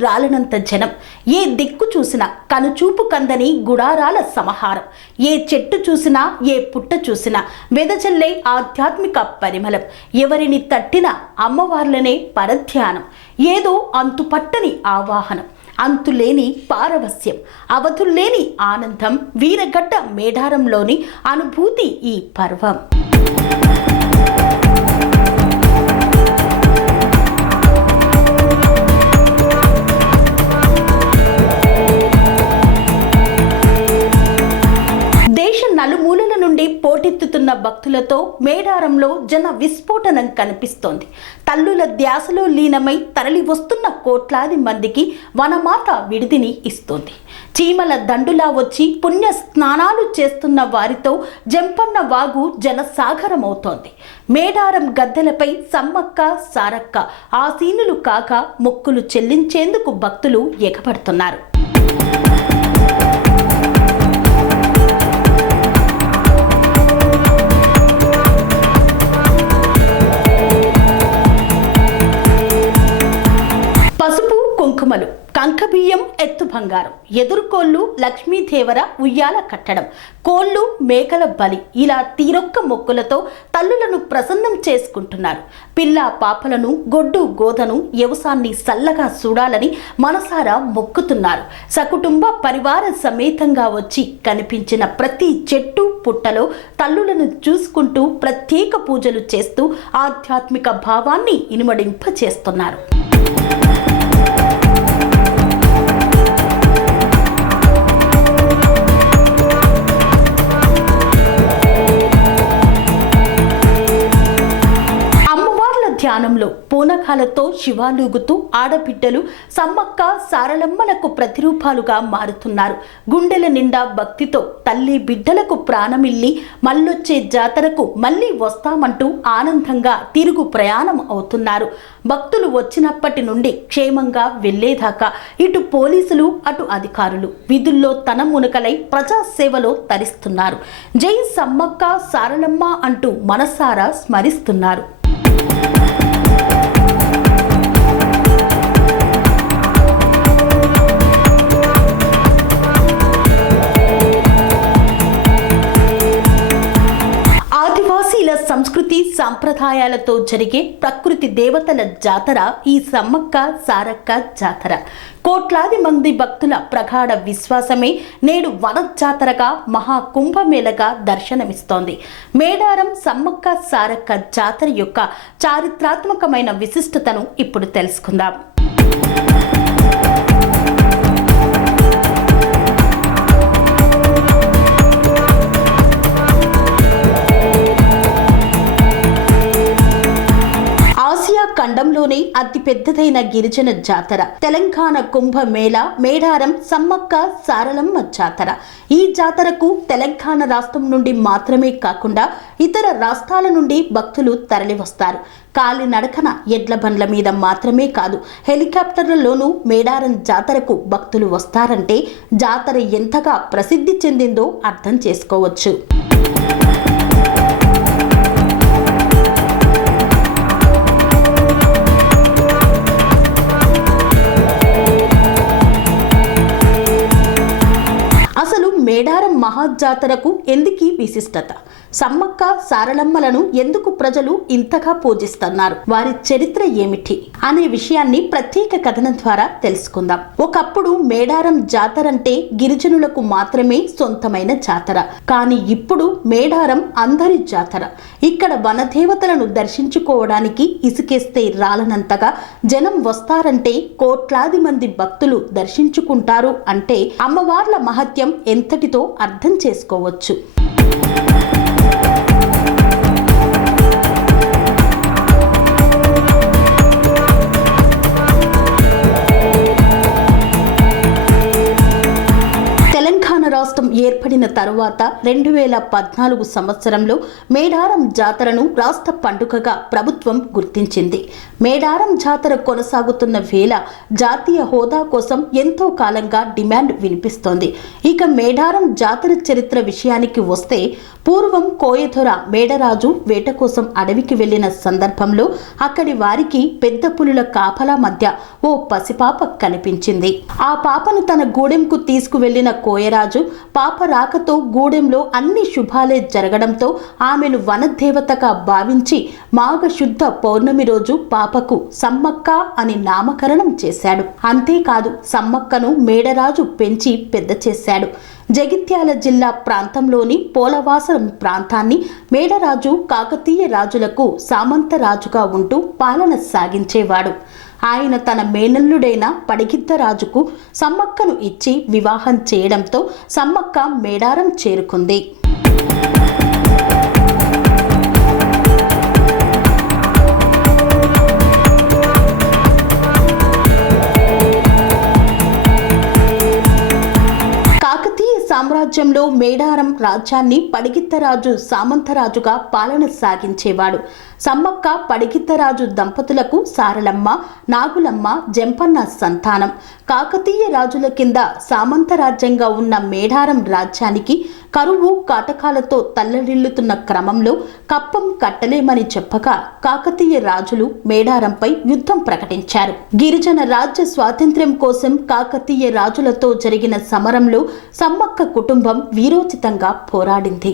రాలనంత జనం. ఏ దిక్కు చూసినా కనుచూపు కందని గుడారాల సమహారం. ఏ చెట్టు చూసినా ఏ పుట్ట చూసినా వెదజల్లే ఆధ్యాత్మిక పరిమళం. ఎవరిని తట్టిన అమ్మవార్లనే పరధ్యానం. ఏదో అంతుపట్టని ఆవాహనం. అంతులేని పారవస్యం అవధుల్లేని ఆనందం. వీరగడ్డ మేడారంలోని అనుభూతి ఈ పర్వం. భక్తులతో మేడారంలో జన విస్ఫోటనం కనిపిస్తోంది. తల్లుల ధ్యాసలో లీనమై తరలి వస్తున్న కోట్లాది మందికి వనమాత విడిదిని ఇస్తోంది. చీమల దండులా వచ్చి పుణ్య స్నానాలు చేస్తున్న వారితో జంపన్న వాగు జనసాగరమవుతోంది. మేడారం గద్దెలపై సమ్మక్క సారక్క ఆ సీనులు కాక మొక్కులు చెల్లించేందుకు భక్తులు ఎగబడుతున్నారు. కుంకుమలు కంకబియ్యం ఎత్తు బంగారం. ఎదుర్కోళ్ళు లక్ష్మీదేవర ఉయ్యాల కట్టడం. కోళ్ళు మేకల బలి. ఇలా తీరొక్క మొక్కులతో తల్లులను ప్రసన్నం చేసుకుంటున్నారు. పిల్ల పాపలను గొడ్డు గోధను యవసాన్ని సల్లగా చూడాలని మనసారా మొక్కుతున్నారు. సకుటుంబ పరివార సమేతంగా వచ్చి కనిపించిన ప్రతి చెట్టు పుట్టలో తల్లులను చూసుకుంటూ ప్రత్యేక పూజలు చేస్తూ ఆధ్యాత్మిక భావాన్ని ఇనుమడింప చేస్తున్నారు పూనకాలతో శివాలూగుతూ ఆడబిడ్డలు సమ్మక్క సారలమ్మలకు ప్రతిరూపాలుగా మారుతున్నారు. గుండెల నిండా భక్తితో తల్లి బిడ్డలకు ప్రాణమిల్లి మళ్ళొచ్చే జాతరకు మళ్ళీ వస్తామంటూ ఆనందంగా తిరుగు ప్రయాణం అవుతున్నారు. భక్తులు వచ్చినప్పటి నుండి క్షేమంగా వెళ్ళేదాకా ఇటు పోలీసులు అటు అధికారులు విధుల్లో తన మునకలై ప్రజాసేవలో తరిస్తున్నారు. జై సమ్మక్క సారలమ్మ అంటూ మనసారా స్మరిస్తున్నారు. సహాయాలతో జరిగే ప్రకృతి దేవతల జాతర ఈ సమ్మక్క సారక్క జాతర. కోట్లాది మంది భక్తుల ప్రగాఢ విశ్వాసమే నేడు వన జాతరగా మహాకుంభమేళగా దర్శనమిస్తోంది. మేడారం సమ్మక్క సారక్క జాతర యొక్క చారిత్రాత్మకమైన విశిష్టతను ఇప్పుడు తెలుసుకుందాం. ఖండంలోనే అతిపెద్దదైన గిరిజన జాతర. తెలంగాణ కుంభ మేళ మేడారం సమ్మక్క సారలమ్మ జాతర. ఈ జాతరకు తెలంగాణ రాష్ట్రం నుండి మాత్రమే కాకుండా ఇతర రాష్ట్రాల నుండి భక్తులు తరలివస్తారు. కాలి నడకన ఎడ్ల బండ్ల మీద మాత్రమే కాదు హెలికాప్టర్లలోనూ మేడారం జాతరకు భక్తులు వస్తారంటే జాతర ఎంతగా ప్రసిద్ధి చెందిందో అర్థం చేసుకోవచ్చు. మహాజాతరకు ఎందుకీ విశిష్టత? సమ్మక్క సారలమ్మలను ఎందుకు ప్రజలు ఇంతగా పూజిస్తున్నారు? వారి చరిత్ర ఏమిటి? అనే విషయాన్ని ప్రత్యేక కథనం ద్వారా తెలుసుకుందాం. ఒకప్పుడు మేడారం జాతర అంటే గిరిజనులకు మాత్రమే సొంతమైన జాతర. కానీ ఇప్పుడు మేడారం అందరి జాతర. ఇక్కడ వనదేవతలను దర్శించుకోవడానికి ఇసుకేస్తే రాలనంతగా జనం వస్తారంటే కోట్లాది మంది భక్తులు దర్శించుకుంటారు అంటే అమ్మవార్ల మహత్యం ఎంతటితో అర్థం చేసుకోవచ్చు? ఏర్పడిన తరువాత రెండు వేల పద్నాలుగు సంవత్సరంలో మేడారం జాతరను రాష్ట్ర పండుగగా ప్రభుత్వం గుర్తించింది. మేడారం జాతర కొనసాగుతున్న వేళ జాతీయ హోదా కోసం ఎంతో కాలంగా డిమాండ్ వినిపిస్తోంది. ఇక మేడారం జాతర చరిత్ర విషయానికి వస్తే పూర్వం కోయధొర మేడరాజు వేట కోసం అడవికి వెళ్ళిన సందర్భంలో అక్కడి వారికి పెద్ద పులుల కాపలా మధ్య ఓ పసిపాప కనిపించింది. ఆ పాపను తన గూడెంకు తీసుకువెళ్ళిన కోయరాజు పాప రాకతో గూడెంలో అన్ని శుభాలే జరగడంతో ఆమెను వనదేవతగా భావించి మాఘశుద్ధ పౌర్ణమి రోజు పాపకు సమ్మక్క అని నామకరణం చేశాడు. అంతేకాదు సమ్మక్కను మేడరాజు పెంచి పెద్ద చేశాడు. జగిత్యాల జిల్లా ప్రాంతంలోని పోలవాసం ప్రాంతాన్ని మేడరాజు కాకతీయ రాజులకు సామంత రాజుగా ఉంటూ పాలన సాగించేవాడు. ఆయన తన మేనల్లుడైన పడిగిద్ద రాజుకు సమ్మక్కను ఇచ్చి వివాహం చేయడంతో సమ్మక్క మేడారం చేరుకుంది. సామ్రాజ్యంలో మేడారం రాజ్యాన్ని పడిగిత్తరాజు సామంతరాజుగా పాలన సాగించేవాడు. సమ్మక్క పడిగిత్తరాజు దంపతులకు సారలమ్మ నాగులమ్మ జంపన్న సంతానం. కాకతీయ రాజుల కింద సామంతరాజ్యంగా ఉన్న మేడారం రాజ్యానికి కరువు కాటకాలతో తల్లడిల్లుతున్న క్రమంలో కప్పం కట్టలేమని చెప్పగా కాకతీయ రాజులు మేడారంపై యుద్ధం ప్రకటించారు. గిరిజన రాజ్య స్వాతంత్ర్యం కోసం కాకతీయ రాజులతో జరిగిన సమరంలో సమ్మక్క కుటుంబం వీరోచితంగా పోరాడింది.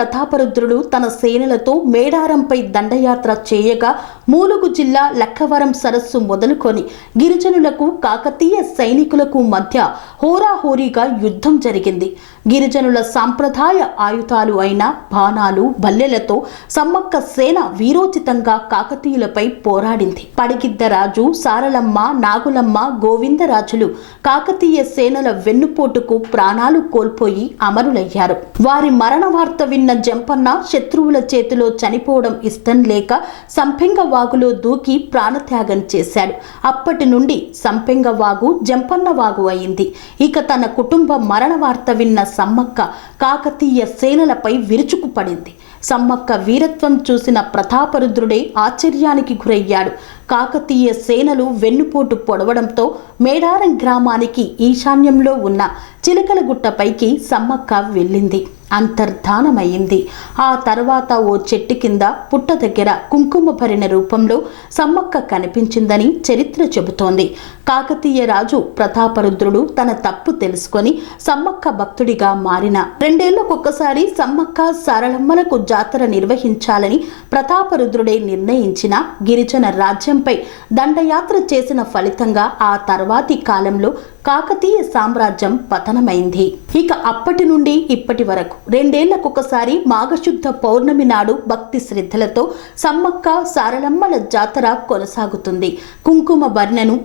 ప్రతాపరుద్రుడు తన సేనలతో మేడారంపై దండయాత్ర చేయగా మూలుగు జిల్లా లక్కవరం సరస్సు మొదలుకొని గిరిజనులకు కాకతీయ సైనికులకు మధ్య హోరాహోరీగా యుద్ధం జరిగింది. గిరిజనుల సాంప్రదాయ ఆయుధాలు అయిన బాణాలు బల్లెలతో సమ్మక్క సేన వీరోచితంగా కాకతీయులపై పోరాడింది. పడిగిద్ద రాజు సారలమ్మ నాగులమ్మ గోవిందరాజులు కాకతీయ సేనల వెన్నుపోటుకు ప్రాణాలు కోల్పోయి అమరులయ్యారు. వారి మరణ వార్త విన్న జంపన్న శత్రువుల చేతిలో చనిపోవడం ఇష్టం లేక సంపెంగ వాగులో దూకి ప్రాణత్యాగం చేశాడు. అప్పటి నుండి సంపెంగ వాగు జంపన్న వాగు అయింది. ఇక తన కుటుంబ మరణ వార్త విన్న సమ్మక్క కాకతీయ సేనలపై విరుచుకుపడింది. సమ్మక్క వీరత్వం చూసిన ప్రతాపరుద్రుడే ఆశ్చర్యానికి గురయ్యాడు. కాకతీయ సేనలు వెన్నుపోటు పొడవడంతో మేడారం గ్రామానికి ఈశాన్యంలో ఉన్న చిలకలగుట్టపైకి సమ్మక్క వెళ్ళింది. అంతర్ధానమయ్యింది. ఆ తర్వాత ఓ చెట్టు కింద పుట్ట దగ్గర కుంకుమ భరిన రూపంలో సమ్మక్క కనిపించిందని చరిత్ర చెబుతోంది. కాకతీయ రాజు ప్రతాపరుద్రుడు తన తప్పు తెలుసుకొని సమ్మక్క భక్తుడిగా మారిన. రెండేళ్ళకొక్కసారి సమ్మక్క సారళమ్మలకు జాతర నిర్వహించాలని ప్రతాపరుద్రుడే నిర్ణయించిన గిరిజన రాజ్యంపై దండయాత్ర చేసిన ఫలితంగా ఆ తర్వాతి కాలంలో కాకతీయ సామ్రాజ్యం పతనమైంది. ఇక అప్పటి నుండి ఇప్పటి వరకు రెండేళ్ళకొకసారి మాఘశుద్ధ పౌర్ణమి నాడు భక్తి శ్రద్ధలతో సమ్మక్క సారలమ్మల జాతర కొనసాగుతుంది. కుంకుమ బర్ణను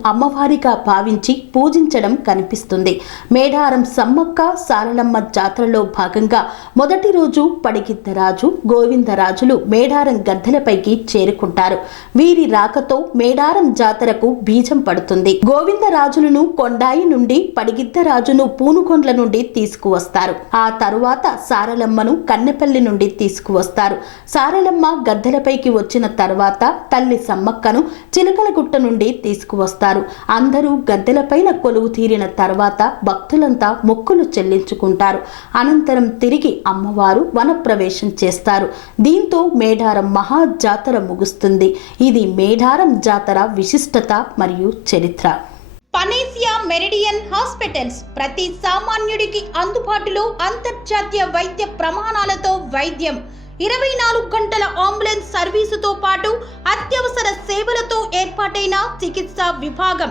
అమ్మవారిగా భావించి పూజించడం కనిపిస్తుంది. మేడారం సమ్మక్క సారలమ్మ జాతరలో భాగంగా మొదటి రోజు పడిగిద్దరాజు గోవిందరాజులు మేడారం గద్దెలపైకి చేరుకుంటారు. వీరి రాకతో మేడారం జాతరకు బీజం పడుతుంది. గోవిందరాజులను కొండాయి నుండి పడిగిద్దరాజును పూనుకొండ్ల నుండి తీసుకువస్తారు. ఆ తరువాత సారలమ్మను కన్నెపల్లి నుండి తీసుకువస్తారు. సారలమ్మ గద్దెలపైకి వచ్చిన తర్వాత తల్లి సమ్మక్కను చిలకలగుట్ట నుండి తీసుకువస్తారు. అందరూ గద్దెలపైన కొలువు తీరిన తర్వాత భక్తులంతా మొక్కులు చెల్లించుకుంటారు. అనంతరం తిరిగి అమ్మవారు వనప్రవేశం చేస్తారు. దీంతో మేడారం మహా జాతర ముగుస్తుంది. ఇది మేడారం జాతర విశిష్టత మరియు చరిత్ర. పనేసియా మెరిడియన్ హాస్పిటల్స్ ప్రతి సామాన్యుడికి అందుబాటులో అంతర్జాతీయ వైద్య ప్రమాణాలతో వైద్యం. ఇరవై నాలుగు గంటల అంబులెన్స్ సర్వీసుతో పాటు అత్యవసర సేవలతో ఏర్పాటైన చికిత్సా విభాగం.